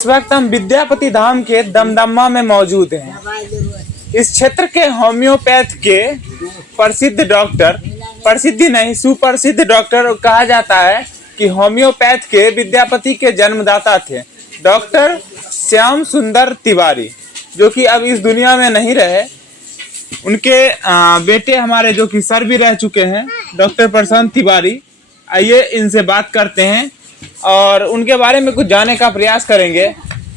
इस वक्त हम विद्यापति धाम के दमदमा में मौजूद हैं। इस क्षेत्र के होम्योपैथ के प्रसिद्ध डॉक्टर, प्रसिद्धि नहीं सुप्रसिद्ध डॉक्टर कहा जाता है कि होम्योपैथ के विद्यापति के जन्मदाता थे डॉक्टर श्याम सुंदर तिवारी, जो कि अब इस दुनिया में नहीं रहे। उनके बेटे हमारे जो कि सर भी रह चुके हैं, डॉक्टर प्रशांत तिवारी। आइए इनसे बात करते हैं और उनके बारे में कुछ जानने का प्रयास करेंगे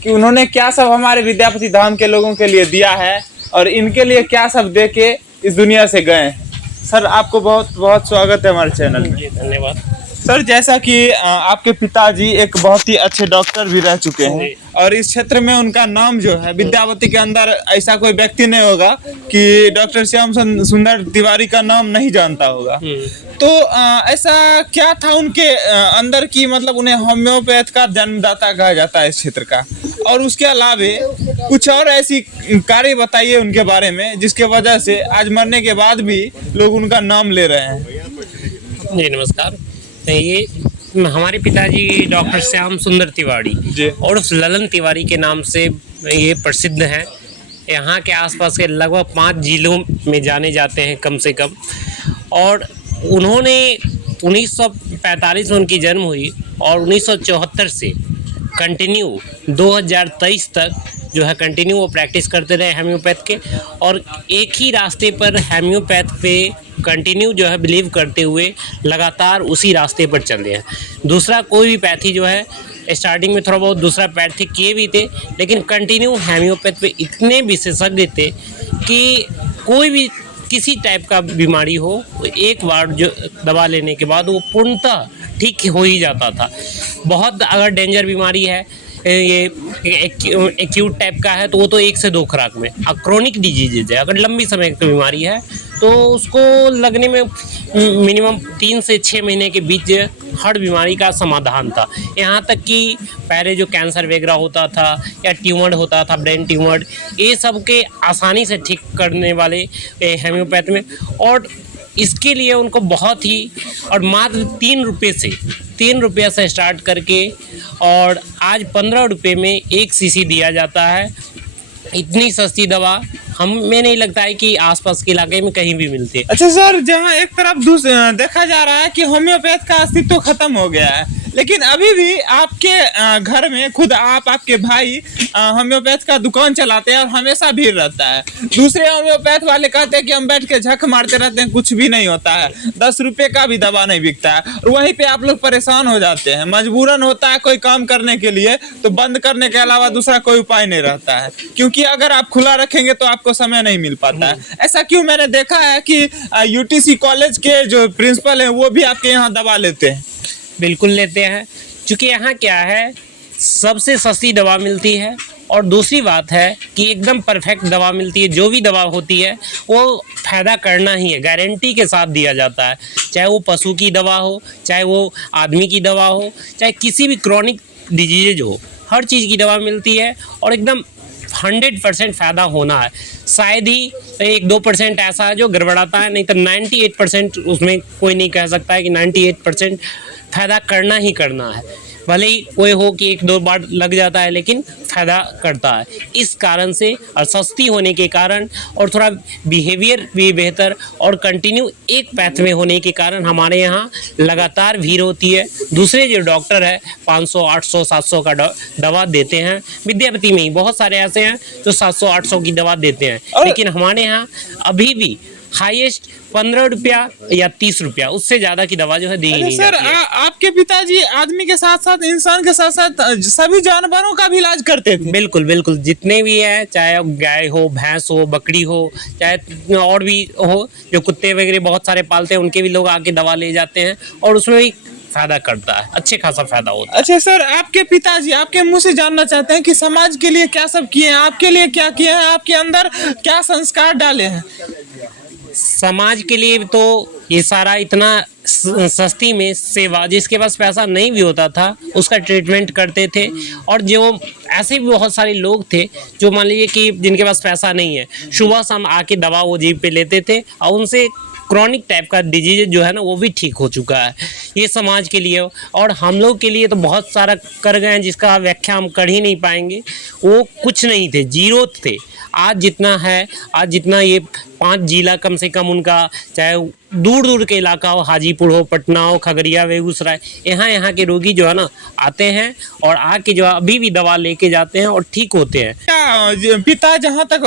कि उन्होंने क्या सब हमारे विद्यापति धाम के लोगों के लिए दिया है और इनके लिए क्या सब दे के इस दुनिया से गए हैं। सर, आपको बहुत बहुत स्वागत है हमारे चैनल में। धन्यवाद सर, जैसा कि आपके पिताजी एक बहुत ही अच्छे डॉक्टर भी रह चुके हैं और इस क्षेत्र में उनका नाम जो है, विद्यापति के अंदर ऐसा कोई व्यक्ति नहीं होगा कि डॉक्टर श्याम सुंदर तिवारी का नाम नहीं जानता होगा। तो ऐसा क्या था उनके अंदर की, मतलब उन्हें होम्योपैथ का जन्मदाता कहा जाता है इस क्षेत्र का, और उसके अलावे कुछ और ऐसी कार्य बताइए उनके बारे में जिसके वजह से आज मरने के बाद भी लोग उनका नाम ले रहे हैं। जी नमस्कार। ये हमारे पिताजी डॉक्टर श्याम सुंदर तिवारी और उस ललन तिवारी के नाम से ये प्रसिद्ध हैं। यहाँ के आसपास के लगभग 5 जिलों में जाने जाते हैं कम से कम। और उन्होंने 1945 में उनकी जन्म हुई और 1974 से कंटिन्यू 2023 तक जो है कंटिन्यू वो प्रैक्टिस करते रहे होम्योपैथ के, और एक ही रास्ते पर होम्योपैथ पे कंटिन्यू जो है बिलीव करते हुए लगातार उसी रास्ते पर चल रहे हैं। दूसरा कोई भी पैथी जो है, स्टार्टिंग में थोड़ा बहुत दूसरा पैथी किए भी थे, लेकिन कंटिन्यू होम्योपैथ पे इतने विशेषज्ञ थे कि कोई भी किसी टाइप का बीमारी हो, एक बार जो दवा लेने के बाद वो पूर्णतः ठीक हो ही जाता था। बहुत अगर डेंजर बीमारी है, ये एक्यूट टाइप का है, तो वो तो 1 से 2 खुराक में। अब क्रोनिक डिजीज है, अगर लंबी समय की बीमारी है तो उसको लगने में मिनिमम 3 से 6 महीने के बीच हर बीमारी का समाधान था। यहाँ तक कि पहले जो कैंसर वगैरह होता था या ट्यूमर होता था, ब्रेन ट्यूमर, ये सब के आसानी से ठीक करने वाले होम्योपैथ में। और इसके लिए उनको बहुत ही, और मात्र 3 रुपये से स्टार्ट करके और आज 15 रुपये में 1 सीसी दिया जाता है। इतनी सस्ती दवा हमें नहीं लगता है कि आसपास के इलाके में कहीं भी मिलती है। अच्छा सर, जहाँ एक तरफ देखा जा रहा है कि होम्योपैथ का अस्तित्व खत्म हो गया है, लेकिन अभी भी आपके घर में खुद आपके भाई होम्योपैथ का दुकान चलाते हैं और हमेशा भीड़ रहता है। दूसरे होम्योपैथ वाले कहते हैं कि हम बैठ के झक मारते रहते हैं, कुछ भी नहीं होता है, 10 रुपये का भी दवा नहीं बिकता है, और वहीं पे आप लोग परेशान हो जाते हैं। मजबूरन होता है कोई काम करने के लिए, तो बंद करने के अलावा दूसरा कोई उपाय नहीं रहता है, क्योंकि अगर आप खुला रखेंगे तो आपको समय नहीं मिल पाता है। ऐसा क्यों? मैंने देखा है कि UTC कॉलेज के जो प्रिंसिपल हैं वो भी आपके यहाँ दवा लेते हैं। बिल्कुल लेते हैं, क्योंकि यहाँ क्या है, सबसे सस्ती दवा मिलती है, और दूसरी बात है कि एकदम परफेक्ट दवा मिलती है। जो भी दवा होती है वो फ़ायदा करना ही है, गारंटी के साथ दिया जाता है। चाहे वो पशु की दवा हो, चाहे वो आदमी की दवा हो, चाहे किसी भी क्रॉनिक डिजीज हो, हर चीज़ की दवा मिलती है और एकदम 100% फ़ायदा होना है। शायद ही 1-2% ऐसा है जो गड़बड़ाता है, नहीं तो 98% उसमें कोई नहीं कह सकता है कि 98% फ़ायदा करना ही करना है। भले ही कोई हो कि 1-2 बार लग जाता है, लेकिन फ़ायदा करता है। इस कारण से, और सस्ती होने के कारण, और थोड़ा बिहेवियर भी बेहतर, और कंटिन्यू एक पैथ में होने के कारण हमारे यहाँ लगातार भीड़ होती है। दूसरे जो डॉक्टर है 500, 800, 700 का दवा देते हैं। विद्यापति में ही बहुत सारे ऐसे हैं जो 700, 800 की दवा देते हैं, लेकिन हमारे यहाँ अभी भी हाईएस्ट 15 रुपया या 30 रुपया, उससे ज्यादा की दवा जो है दी नहीं सर, जाती है। आपके पिताजी आदमी के साथ साथ, इंसान के साथ साथ सभी जानवरों का भी इलाज करते थे। बिल्कुल बिल्कुल, जितने भी है, चाहे गाय हो, भैंस हो, बकरी हो, चाहे और भी हो, जो कुत्ते वगैरह बहुत सारे पालते हैं, उनके भी लोग आके दवा ले जाते हैं, और उसमें भी फायदा करता है, अच्छे खासा फायदा होता है। अच्छा सर, आपके पिताजी आपके मुंह से जानना चाहते हैं कि समाज के लिए क्या सब किए हैं, आपके लिए क्या किए हैं, आपके अंदर क्या संस्कार डाले हैं। समाज के लिए तो ये सारा इतना सस्ती में सेवा, जिसके पास पैसा नहीं भी होता था उसका ट्रीटमेंट करते थे। और जो ऐसे भी बहुत सारे लोग थे जो मान लीजिए कि जिनके पास पैसा नहीं है, सुबह शाम आके दवा वो जेब पे लेते थे और उनसे क्रॉनिक टाइप का डिजीज जो है ना वो भी ठीक हो चुका है। ये समाज के लिए और हम लोग के लिए तो बहुत सारा कर गए हैं जिसका व्याख्या हम कर ही नहीं पाएंगे। वो कुछ नहीं थे, जीरो थे। आज जितना है, आज जितना ये 5 जिला कम से कम उनका, चाहे दूर दूर के इलाका हो, हाजीपुर हो, पटना हो, खगड़िया, बेगूसराय, यहाँ के रोगी जो है ना आते हैं और आके जो है अभी भी दवा लेके जाते हैं और ठीक होते हैं। पिता जहाँ तक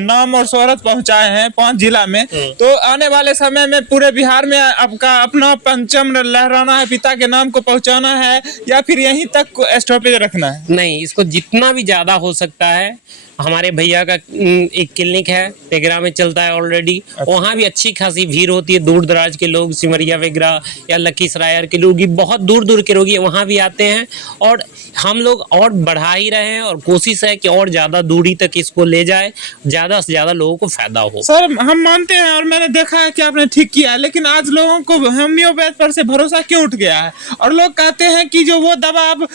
नाम और शोहरत पहुँचाए हैं 5 जिला में, तो आने वाले समय में पूरे बिहार में आपका अपना परचम लहराना है, पिता के नाम को पहुँचाना है, या फिर यहीं तक स्टॉपेज रखना है? नहीं, इसको जितना भी ज़्यादा हो सकता है। हमारे भैया का एक क्लिनिक है, तेगरा में चलता है ऑलरेडी। वहाँ भी अच्छी खासी भीड़ होती है, दूर दराज के लोग, सिमरिया वगैरह या लखीसराय के लोग, बहुत दूर दूर के रोगी वहाँ भी आते हैं। और हम लोग और बढ़ा ही रहे हैं और कोशिश है कि और ज़्यादा दूरी तक इसको ले जाए, ज़्यादा से ज़्यादा लोगों को फायदा हो। सर, हम मानते हैं और मैंने देखा है कि आपने ठीक किया है, लेकिन आज लोगों को होम्योपैथ पर से भरोसा क्यों उठ गया है? और लोग कहते हैं कि जो वो दवा अब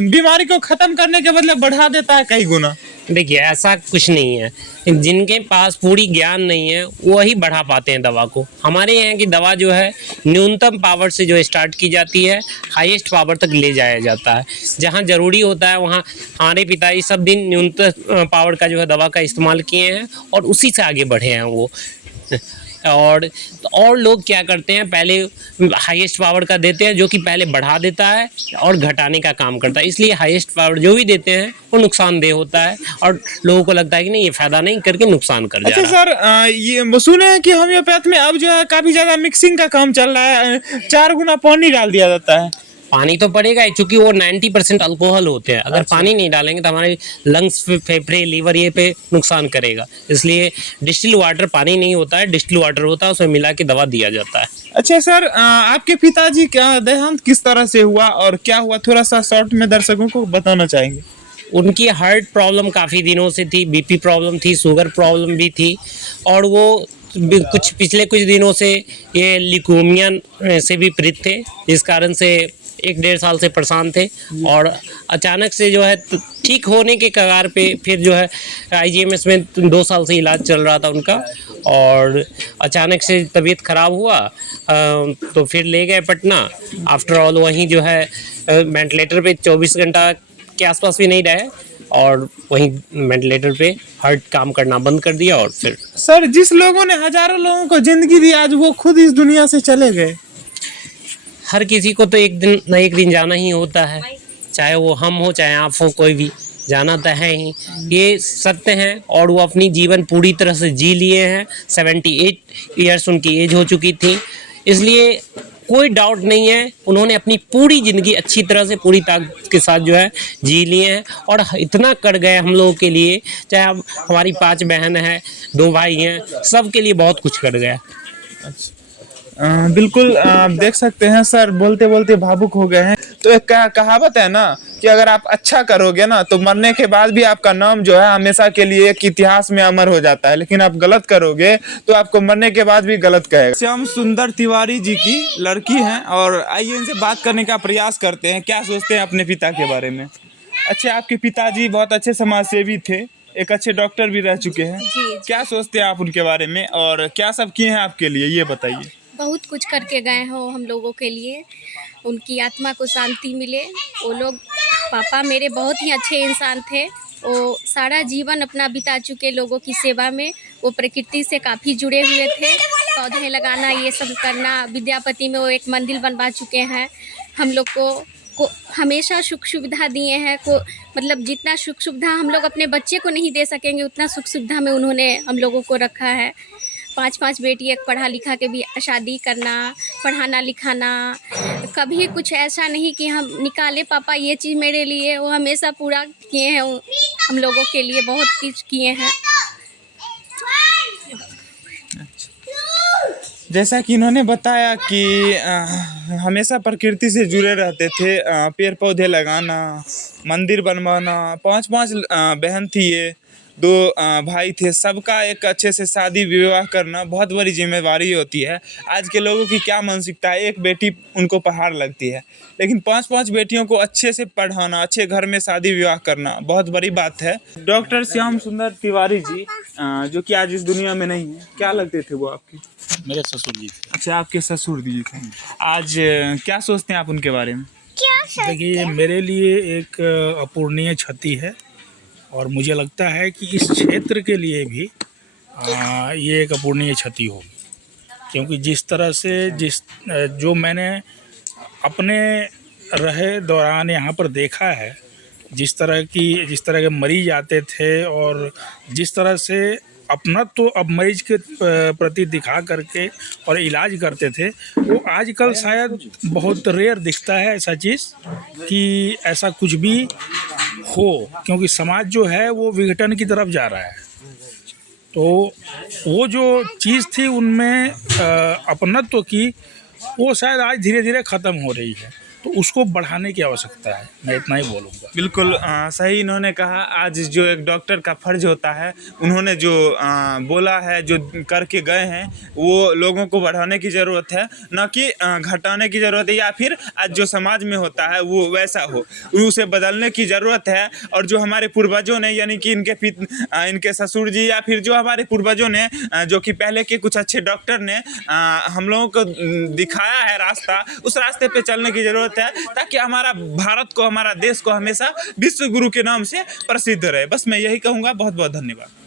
बीमारी को खत्म करने के बदले बढ़ा देता है कई गुना। देखिए, ऐसा कुछ नहीं है। जिनके पास पूरी ज्ञान नहीं है वही बढ़ा पाते हैं दवा को। हमारे यहाँ की दवा जो है न्यूनतम पावर से जो स्टार्ट की जाती है, हाईएस्ट पावर तक ले जाया जाता है। जहाँ ज़रूरी होता है वहाँ हमारे पिताजी सब दिन न्यूनतम पावर का जो है दवा का इस्तेमाल किए हैं और उसी से आगे बढ़े हैं वो। और लोग क्या करते हैं, पहले हाईएस्ट पावर का देते हैं जो कि पहले बढ़ा देता है और घटाने का काम करता है। इसलिए हाईएस्ट पावर जो भी देते हैं वो नुकसानदेह होता है और लोगों को लगता है कि नहीं ये फायदा नहीं करके नुकसान कर जा रहा है। अच्छा सर, ये सुने हैं कि होम्योपैथ में अब जो है काफी ज्यादा मिक्सिंग का काम चल रहा है, 4 गुना पानी डाल दिया जाता है। पानी तो पड़ेगा ही, चूंकि वो 90% अल्कोहल होते हैं। अगर पानी नहीं डालेंगे तो हमारे लंग्स, फेफड़े, लीवर ये पे नुकसान करेगा। इसलिए डिस्टिल वाटर पानी नहीं होता है, डिस्टिल वाटर होता है, उसमें मिला के दवा दिया जाता है। अच्छा सर, आपके पिताजी का देहांत किस तरह से हुआ और क्या हुआ, थोड़ा सा शॉर्ट में दर्शकों को बताना चाहेंगे? उनकी हार्ट प्रॉब्लम काफ़ी दिनों से थी, बीपी प्रॉब्लम थी, शुगर प्रॉब्लम भी थी और वो पिछले कुछ दिनों से ये ल्यूकेमिया से भी पीड़ित थे, जिस कारण से 1-1.5 साल से परेशान थे। और अचानक से जो है ठीक होने के कगार पे फिर जो है आईजीएमएस में 2 साल से इलाज चल रहा था उनका और अचानक से तबीयत ख़राब हुआ तो फिर ले गए पटना। आफ्टर ऑल वहीं जो है वेंटिलेटर पे 24 घंटा के आसपास भी नहीं रहे और वहीं वेंटिलेटर पे हार्ट काम करना बंद कर दिया। और फिर सर, जिस लोगों ने हजारों लोगों को जिंदगी दी, आज वो खुद इस दुनिया से चले गए। हर किसी को तो एक दिन न एक दिन जाना ही होता है, चाहे वो हम हो चाहे आप हो, कोई भी जाना तो है ही, ये सत्य है। और वो अपनी जीवन पूरी तरह से जी लिए हैं। 78 ईयर्स उनकी एज हो चुकी थी, इसलिए कोई डाउट नहीं है उन्होंने अपनी पूरी ज़िंदगी अच्छी तरह से पूरी ताकत के साथ जो है जी लिए हैं और इतना कर गए हम लोगों के लिए। चाहे हम हमारी 5 बहन हैं, 2 भाई हैं, सब के लिए बहुत कुछ कर गया। अच्छा, बिल्कुल, आप देख सकते हैं सर, बोलते बोलते भावुक हो गए हैं। तो एक कहावत है ना कि अगर आप अच्छा करोगे ना तो मरने के बाद भी आपका नाम जो है हमेशा के लिए एक इतिहास में अमर हो जाता है, लेकिन आप गलत करोगे तो आपको मरने के बाद भी गलत कहेगा। श्याम सुंदर तिवारी जी की लड़की हैं और आइए इनसे बात करने का प्रयास करते हैं, क्या सोचते हैं अपने पिता के बारे में। अच्छा, आपके पिताजी बहुत अच्छे समाज सेवी थे, एक अच्छे डॉक्टर भी रह चुके हैं। क्या सोचते हैं आप उनके बारे में और क्या सब किए हैं आपके लिए, ये बताइए। बहुत कुछ करके गए हो हम लोगों के लिए, उनकी आत्मा को शांति मिले। वो लोग, पापा मेरे बहुत ही अच्छे इंसान थे। वो सारा जीवन अपना बिता चुके लोगों की सेवा में। वो प्रकृति से काफ़ी जुड़े हुए थे, पौधे लगाना, ये सब करना। विद्यापति में वो एक मंदिर बनवा चुके हैं। हम लोग को हमेशा सुख सुविधा दिए हैं। मतलब जितना सुख सुविधा हम लोग अपने बच्चे को नहीं दे सकेंगे उतना सुख सुविधा में उन्होंने हम लोगों को रखा है। 5-5 बेटी, एक पढ़ा लिखा के भी शादी करना, पढ़ाना लिखाना, कभी कुछ ऐसा नहीं कि हम निकाले पापा ये चीज़ मेरे लिए। वो हमेशा पूरा किए हैं, हम लोगों के लिए बहुत कुछ किए हैं। जैसा कि इन्होंने बताया कि हमेशा प्रकृति से जुड़े रहते थे, पेड़ पौधे लगाना, मंदिर बनवाना, 5-5 बहन थी ये दो भाई थे, सबका एक अच्छे से शादी विवाह करना बहुत बड़ी जिम्मेवारी होती है। आज के लोगों की क्या मानसिकता है, एक बेटी उनको पहाड़ लगती है, लेकिन 5-5 बेटियों को अच्छे से पढ़ाना, अच्छे घर में शादी विवाह करना बहुत बड़ी बात है। डॉक्टर श्याम सुंदर तिवारी जी जो कि आज इस दुनिया में नहीं है, क्या लगते थे वो आपके? मेरे ससुर जी थे। अच्छा, आपके ससुर जी थे। आज क्या सोचते हैं आप उनके बारे में? देखिए, मेरे लिए एक अपूर्णीय क्षति है और मुझे लगता है कि इस क्षेत्र के लिए भी ये एक अपूर्णीय क्षति होगी, क्योंकि जिस तरह से जो मैंने अपने रहे दौरान यहाँ पर देखा है, जिस तरह के मरीज आते थे और जिस तरह से अपना तो अब मरीज के प्रति दिखा करके और इलाज करते थे, वो आजकल शायद बहुत रेयर दिखता है ऐसा चीज़ कि ऐसा कुछ भी हो, क्योंकि समाज जो है वो विघटन की तरफ जा रहा है। तो वो जो चीज़ थी उनमें अपनत्व की, वो शायद आज धीरे धीरे ख़त्म हो रही है, तो उसको बढ़ाने की आवश्यकता है। मैं इतना ही बोलूँगा। बिल्कुल सही इन्होंने कहा। आज जो एक डॉक्टर का फर्ज होता है, उन्होंने जो बोला है, जो करके गए हैं, वो लोगों को बढ़ाने की ज़रूरत है, ना कि घटाने की ज़रूरत है, या फिर आज जो समाज में होता है वो वैसा हो, उसे बदलने की ज़रूरत है। और जो हमारे पूर्वजों ने, यानी कि इनके ससुर जी या फिर जो हमारे पूर्वजों ने, जो कि पहले के कुछ अच्छे डॉक्टर ने हम लोगों को दिखाया है रास्ता, उस रास्ते पे चलने की ज़रूरत है, ताकि हमारा भारत को, हमारा देश को हमेशा विश्व गुरु के नाम से प्रसिद्ध रहे। बस मैं यही कहूँगा। बहुत बहुत धन्यवाद।